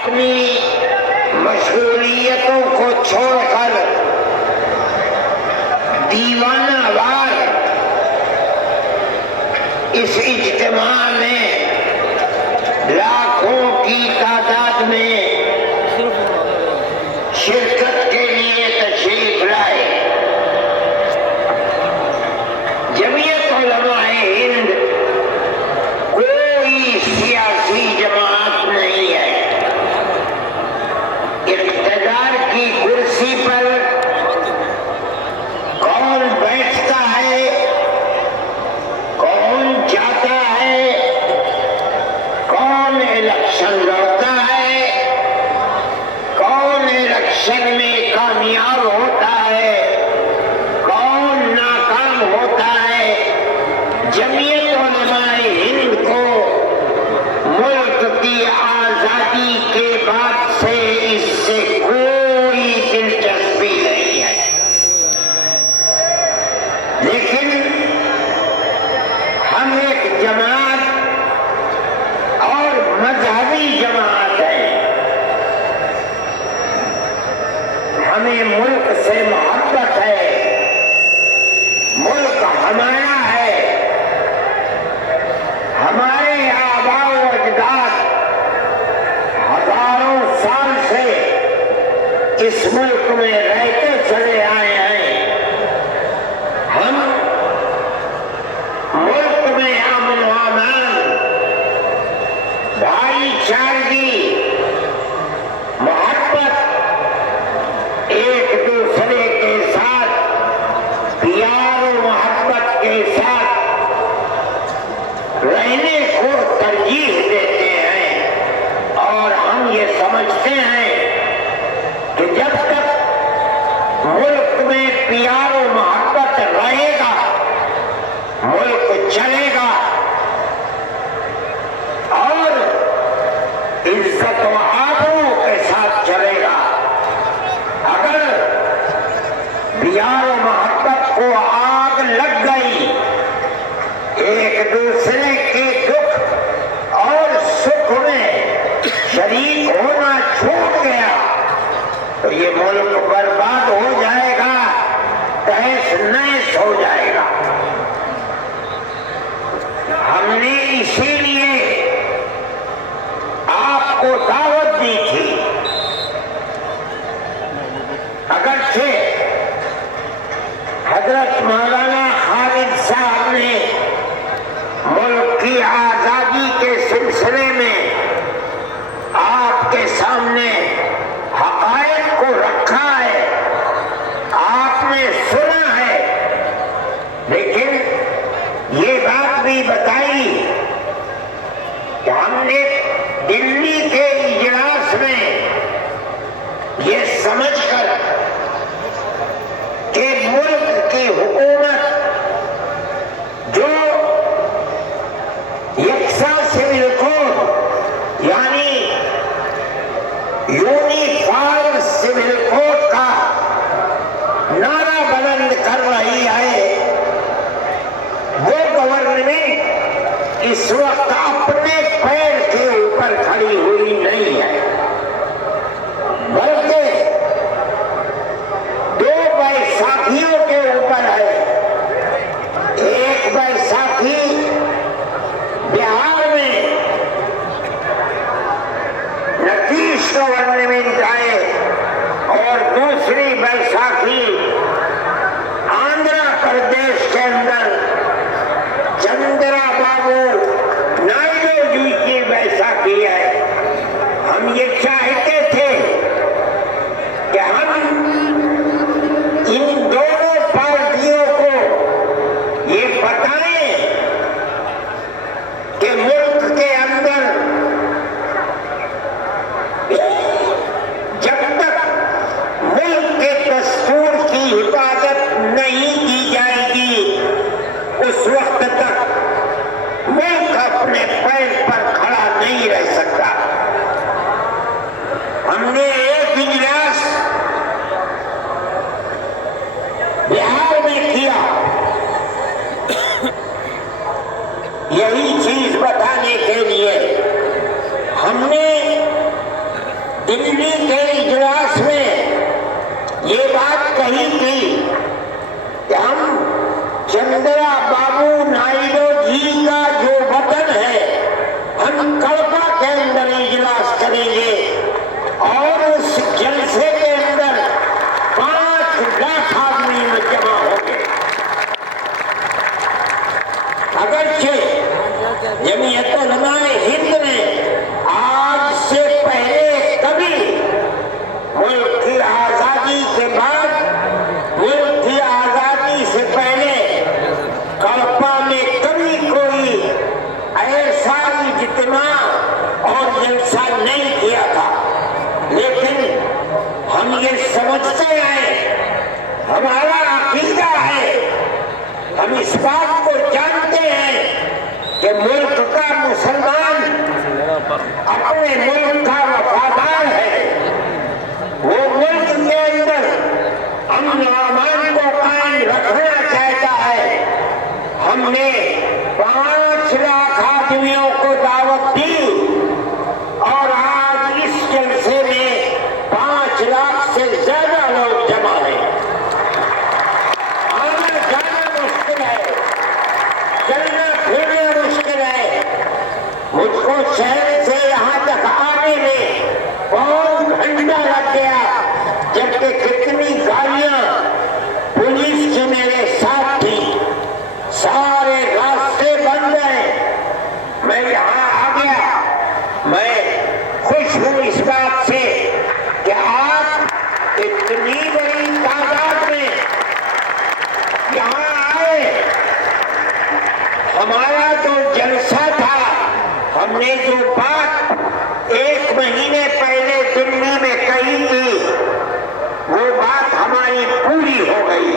अपनी मशगूलियतों को छोड़कर दीवानावार इस इज्तिमा में लाखों की तादाद में शिरकत के लिए तशरीफ लाए। जमीयत उलमाए हिंद कोई सियासी जमात नहीं है। इक़्तिदार की कुर्सी पर कौन बैठता है, कौन जाता है, कौन इलेक्शन लड़ता है, कौन इलेक्शन में कामयाब होता है, कौन नाकाम होता है, जमीयत उलमाए हिंद को मुल्क की आजादी के बाद से इससे कोई दिलचस्पी नहीं है। लेकिन हम एक जमात और मजहबी जमात है। हमें मुल्क से मोहब्बत है, मुल्क हमारा है। हमारे आबाओ अजदाद हजारों साल से इस मुल्क में रहते चले आए हैं। हम मुल्क में अमन व अमान, भाईचारगी, मोहब्बत, एक दूसरे के साथ प्यार और मोहब्बत के साथ रहने को तरजीह देते हैं। और हम ये समझते हैं कि जब तक मुल्क में प्यार और मोहब्बत रहेगा, मुल्क चलेगा और इज्जत व आबरू के साथ चलेगा। अगर प्यार और मोहब्बत को आग लग गई, एक दूसरे के दुख और सुख में शरीक होना छूट गया, तो ये मुल्क बर्बाद हो जाएगा, तहस नहस हो जाएगा। हमने इसीलिए आपको दावत दी थी। अगरचे हजरत मौलाना खालिद साहब ने मुल्क की आजादी के सिलसिले में आपके सामने हक़ाइक़ को रखा है, आपने सुना है, लेकिन ये बात भी बताई कि हमने दिल्ली के इजलास में ये समझकर कि मुल्क की हुकूमत जो यकसा सिविल कोड यानी यूनिफॉर्म सिविल कोड का नारा बुलंद कर रही है, वो गवर्नमेंट इस वक्त अपने पैर के ऊपर खड़ी हुई नहीं है, बल्कि दो बैसाखियों के ऊपर है। एक बैसाखी बिहार में नीतीश गवर्नमेंट आए और दूसरी बैसाखी आंध्र प्रदेश के अंदर चंद्रा बाबू नायडू जी की बैसाखी है। हम ये चाहते थे कि हम इन दोनों पार्टियों को ये बताएं कि मुल्क के अंदर जब तक मुल्क के दस्तूर की हिफाजत नहीं की जाएगी, उस वक्त तक मुल्क अपने पैर पर खड़ा नहीं रह सकता। हमने एक इजलास बिहार में किया, यही चीज बताने के लिए हमने दिल्ली के इजलास में ये बात कही थी कि हम चंद्रा बाबू नायडू जी का जो वतन है हम कड़पा के अंदर इजलास करेंगे और उस जलसे के अंदर 5 लाख आदमी में जमा होंगे। अगरचे जमीयत उलमाए हिंद ने आज से पहले कभी मुल्क की आजादी के बाद, मुल्क की आजादी से पहले कड़पा में कभी कोई ऐसा इज्तिमा और जलसा नहीं किया था। लेकिन हम ये समझते हैं, हमारा अकीदा है, हम इस बात को जानते हैं कि मुल्क का मुसलमान अपने मुल्क का वफादार है। वो मुल्क के अंदर अमन अमान को कायम रखना चाहता है। हमने 5 लाख आदमियों को दावत दी और आज इस जलसे में 5 लाख से ज्यादा लोग जमा हैं। आना जाना मुश्किल है, चलना फिरना मुश्किल है। मुझको शहर से यहाँ तक आने में बहुत घंटा लग गया, जबकि कितनी गाड़ियां पुलिस की मेरे साथ थी, सारे रास्ते बंद हैं। मैं यहाँ आ गया। मैं खुश हूँ इस बात से कि आप इतनी बड़ी तादाद में यहाँ आए। हमारा जो जलसा था, हमने जो बात 1 महीने पहले दिल्ली में कही थी, वो बात हमारी पूरी हो गई।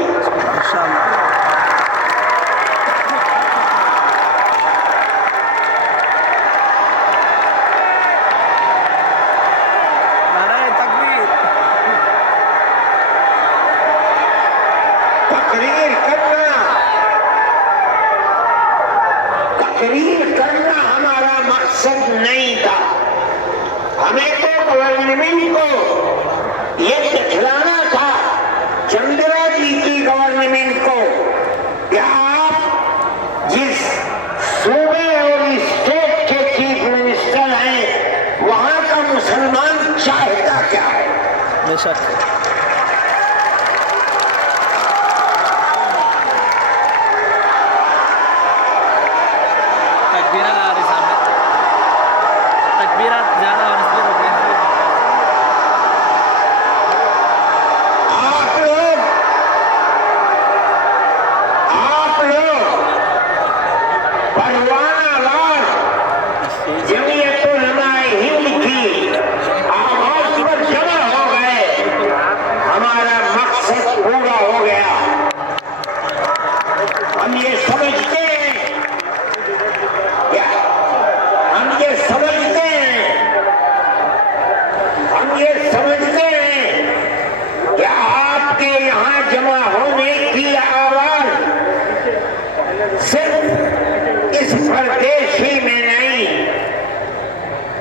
तकरीर करना हमारा मकसद नहीं था। हमें तो गवर्नमेंट को ये दिखलाना था, चंद्रा जी की गवर्नमेंट को, कि आप जिस सूबे और स्टेट के चीफ मिनिस्टर हैं, वहां का मुसलमान चाहता क्या है। बेशक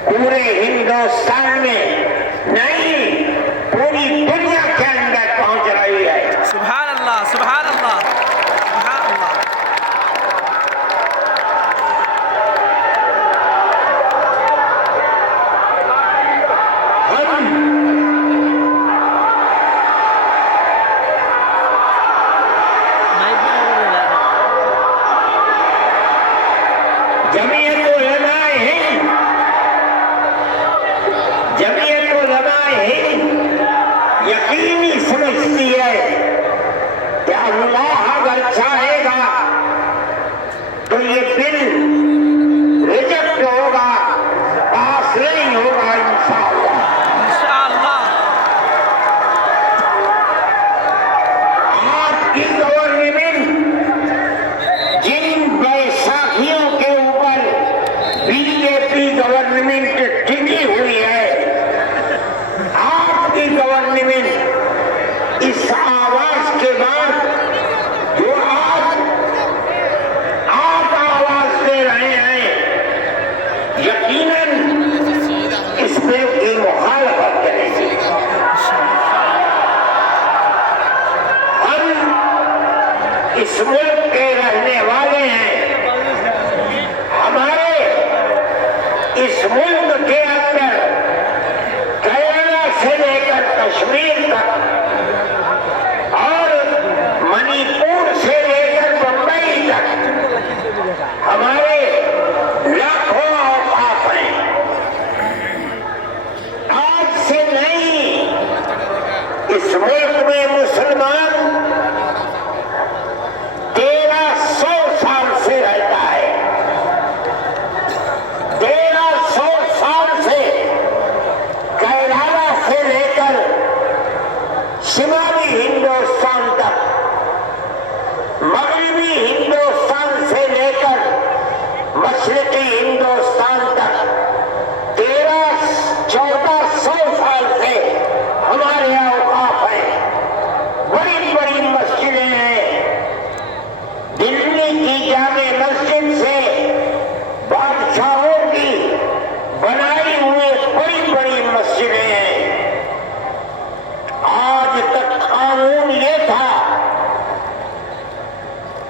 पूरे हिंदुस्तान में नहीं, पूरी दुनिया के अंदर पहुंच रही है। सुभान अल्लाह, सुभान अल्लाह, सुभान अल्लाह। हम जमीयत उलमाए हिंद, जमीयत उलमाए हिंद यकीनी समझती है कि अल्लाह अगर चाहेगा तो ये बिल रिजेक्ट होगा, पास नहीं होगा इंशाअल्लाह। आपकी गवर्नमेंट जिन बैसाखियों के ऊपर बीजेपी गवर्नमेंट टिकी हुई है, आपकी गवर्नमेंट इस आवाज के बाद इस मुल्क के रहने वाले हैं। हमारे इस मुल्क के अंदर केरला से लेकर कश्मीर तक और मणिपुर से लेकर बंबई तक हमारे लाखों औकाफ हैं। आज से नहीं, इस मुल्क में मुसलमान 1300 साल से रहता है। 1300 साल से केरला से लेकर शिमाली हिंदुस्तान तक, मगरबी हिंदुस्तान से लेकर मशरकी हिंदुस्तान तक 1300-1400 साल से हमारे यहाँ औकाफ है। बड़ी बड़ी मस्जिदें हैं। दिल्ली की जामे मस्जिद से बादशाहों की बनाई हुई बड़ी बड़ी मस्जिदें हैं। आज तक कानून ये था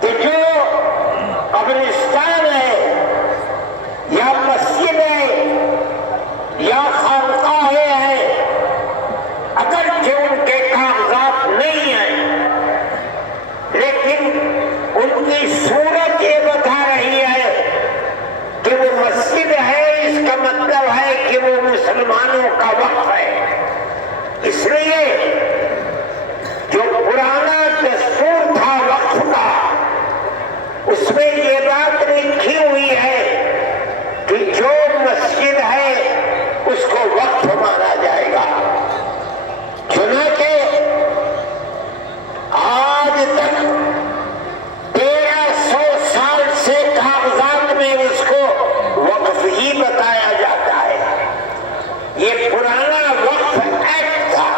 कि जो कब्रिस्तान है या मस्जिद है या खानकाहें हैं, अगर जो उनके कागजात नहीं हैं, लेकिन उनकी सूरत ये बता रही है कि वो मस्जिद है, इसका मतलब है कि वो मुसलमानों का वक्फ है। इसलिए जो पुराना दस्तूर था वक्फ का, उसमें ये बात लिखी हुई है कि जो मस्जिद है उसको वक्फ माना जाएगा। चुनांचे आज तक 1300 साल से कागजात में उसको वक्फ ही बताया जाता है। ये पुराना वक्फ एक्ट था।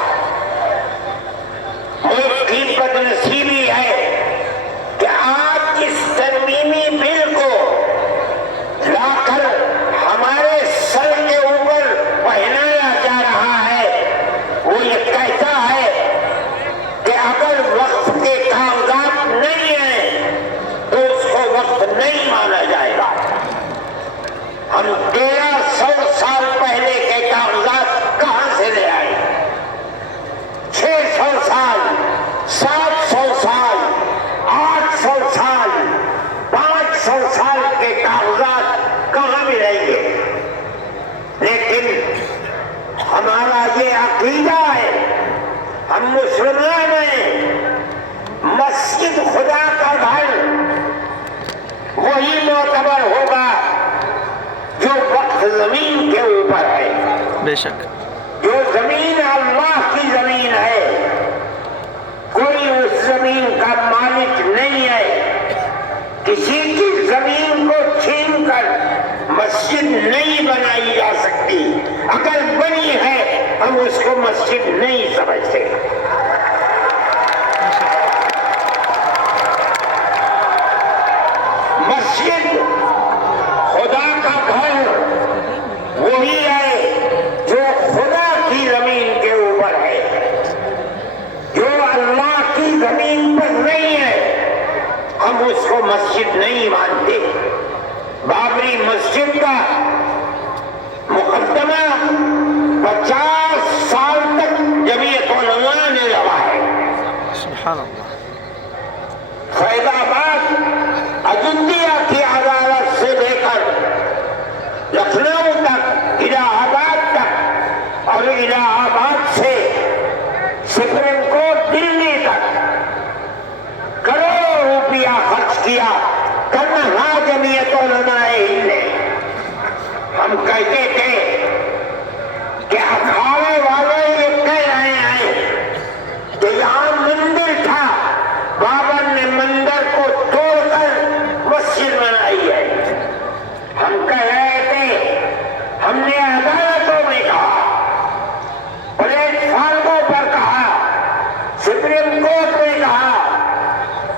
मुल्क की बदनसीबी है कि आज इस तरमीमी बिल को लाकर हमारे सर के ऊपर पहनाया जा रहा है। वो ये कहता है कि अगर वक्फ के कागजात नहीं है तो उसको वक्फ नहीं माना जाएगा। हम 1300 साल पहले के कागजात कहां से ले आए? 600 साल, 700 साल, 800 साल, 500 साल के कागजात कहां मिलेंगे? लेकिन हमारा ये अकीदा है, हम मुसलमान हैं, मस्जिद खुदा का घर वही मोतबर होगा जो वक्फ जमीन के ऊपर है। बेशक जो जमीन अल्लाह की जमीन है, कोई उस जमीन का मालिक नहीं है। किसी की जमीन को छीनकर मस्जिद नहीं बनाई जा सकती। अगर बनी है हम उसको मस्जिद नहीं समझते। मस्जिद खुदा का घर वही है जो खुदा की जमीन के ऊपर है। जो अल्लाह की जमीन पर नहीं है हम उसको मस्जिद नहीं मानते। बाबरी मस्जिद का मुकदमा 50 साल तक जमीयत उलमा ने लड़ा है। सुभान अल्लाह। फैजाबाद अयोध्या की अदालत से लेकर लखनऊ तक, इलाहाबाद तक और इलाहाबाद से सुप्रीम कोर्ट दिल्ली तक करोड़ों रुपया खर्च किया। तन्हा जमीयत उलमाए हिंद ने। हम कहते थे कि अखाड़े वाले ये कह रहे हैं कि यहाँ मंदिर था, बाबर ने मंदिर को तोड़कर मस्जिद बनाई है। हम कह रहे थे, हमने अदालतों में कहा, प्लेटफार्मों पर कहा, सुप्रीम कोर्ट में कहा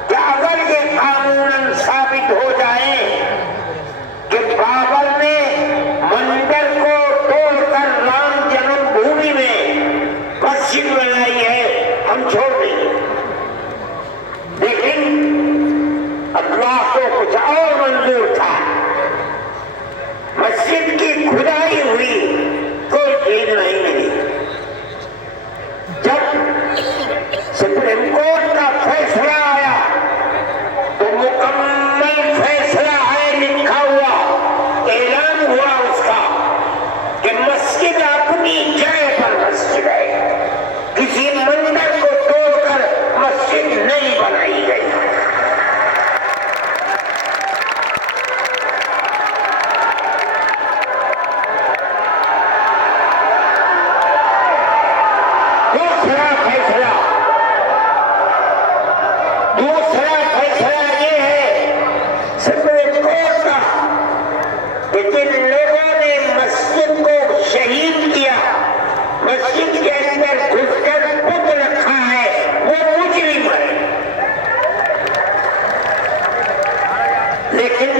कि अगर ये कानूनन साबित हो जाए कि बाबर ने मंदिर को तोड़कर राम जन्मभूमि में मस्जिद बनाई है, हम छोड़ देंगे। लेकिन मस्जिद के अंदर घुसकर बुत रखा है वो मुजरिम है। लेकिन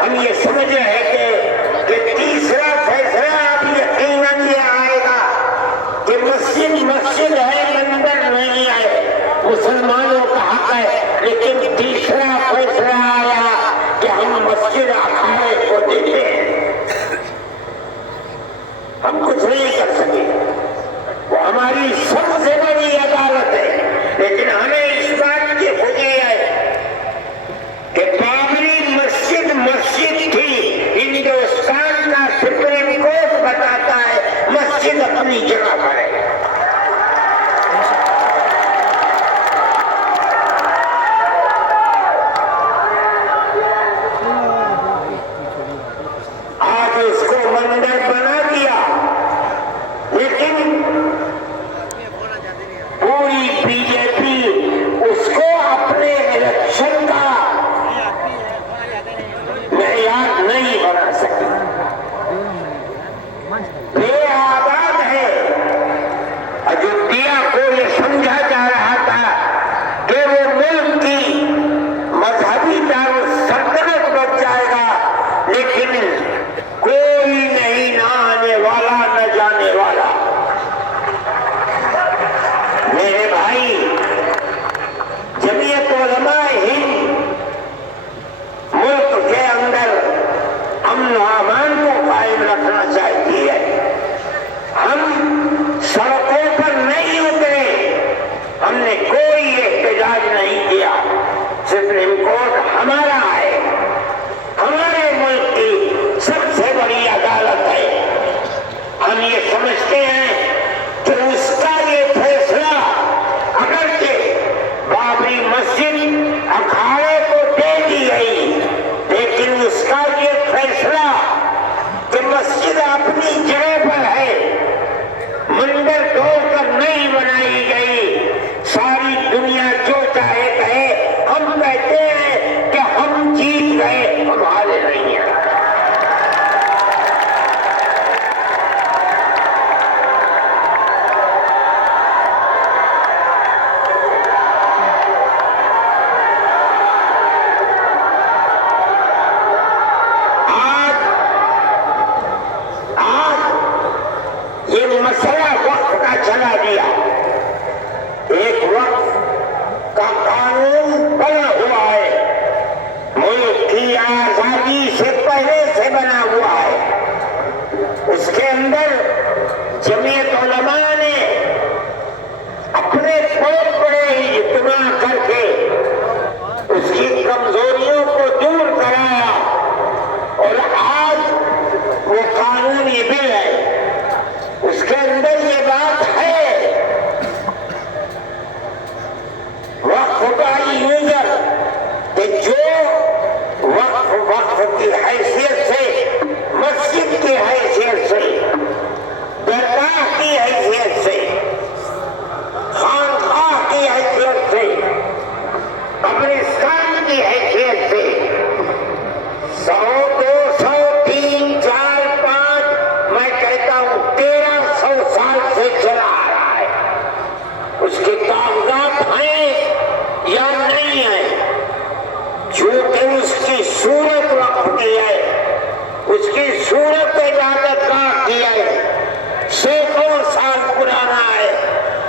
हम ये समझ रहे हैं कि तीसरा फैसला अब यकीनन ये आएगा कि मस्जिद मस्जिद है, मंदिर नहीं है, मुसलमानों का हक है। लेकिन तीसरा फैसला आया कि हम मस्जिद अखाड़े को देते हैं। हम कुछ नहीं कर सके, वो हमारी सबसे बड़ी अदालत है। लेकिन हमें इस बात की खुशी है कि बाबरी मस्जिद मस्जिद थी। हिंदुस्तान का सुप्रीम कोर्ट बताता है मस्जिद अपनी जगह पर है। आज उसको मंदिर बना दिया, लेकिन पूरी बीजेपी उसको अपने इलेक्शन का मेयार नहीं बना सकी। वे आबाद है। अयोध्या को ये समझा जा रहा था कि वो मुल्क की मजहबी दारुसल्तनत बन जाएगा, लेकिन कोई नहीं, ना आने वाला न जाने वाला। मेरे भाई, जमीयत उलमा हिंद मुल्क के अंदर अमन व अमान को कायम रखना चाहती है। हम सड़कों पर नहीं उतरे, हमने कोई एहतजाज नहीं किया। सुप्रीम कोर्ट हमारा है, हमारे मुल्क की सबसे बड़ी अदालत है। हम ये समझते हैं कि उसका ये फैसला अगरचे बाबरी मस्जिद अखाड़े को दे दी गई, लेकिन उसका ये फैसला कि मस्जिद अपनी जगह पर है, मंदिर तोड़कर नहीं बनाई गई। सारी दुनिया जो चाहे कहे, हम कहते हैं कि हम जीत गए, हम हारे नहीं हैं। ये मसला वक्त का चला दिया। एक वक्त का कानून बना हुआ है, मुल्क की आजादी से पहले से बना हुआ है। उसके अंदर